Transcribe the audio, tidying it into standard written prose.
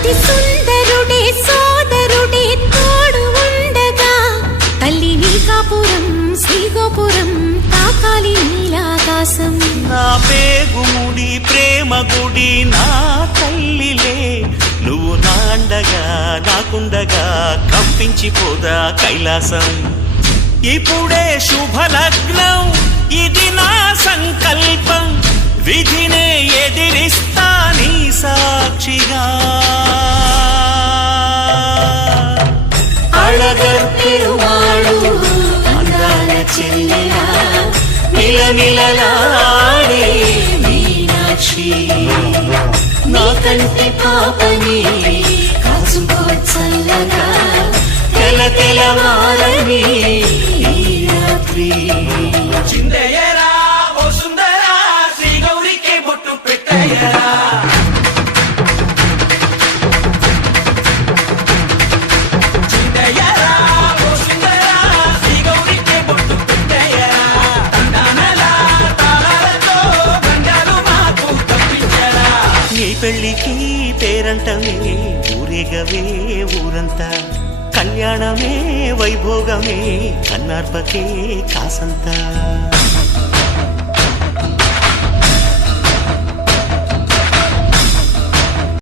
అతి సుందరుడే సోదరుడే తోడు ఉండగా తల్లి నీ కాపురం శ్రీగోపురం తాకాలి నీలాకాశం. నా పేగుముడి ప్రేమ గుడి నా తల్లిలే, నువ్వు నాండగా నాకుండగా కంపించిపోదా కైలాసం. ఇప్పుడే శుభలగ్నం ఇది నా సంకల్పం, విధినే ఎదిరిస్తా నీ సాక్షిగా. అళగర్ పెరుమాళు అందాల చెల్లెలా మిలమిలలాడే మీనాక్షి, నీ కంటి పాపని కాచుకో చల్లగా తెల తెలవారని ఈ రాత్రి. చిందయ్యరా ఓ సుందరా శ్రీ గౌరికి బొట్టు పెట్టయ్యరా. చిందయ్యరా ఓ సుందరా శ్రీ గౌరికి బొట్టు పెట్టయ్యరా. తండానలా తాళాలతో గండాలు మాకు తప్పించరా. నీ పెళ్ళికి పేరంటమే ఊరేగవే ఊరంతా, కళ్యాణమే వైభోగమే కన్నార్పకే కాసంతా.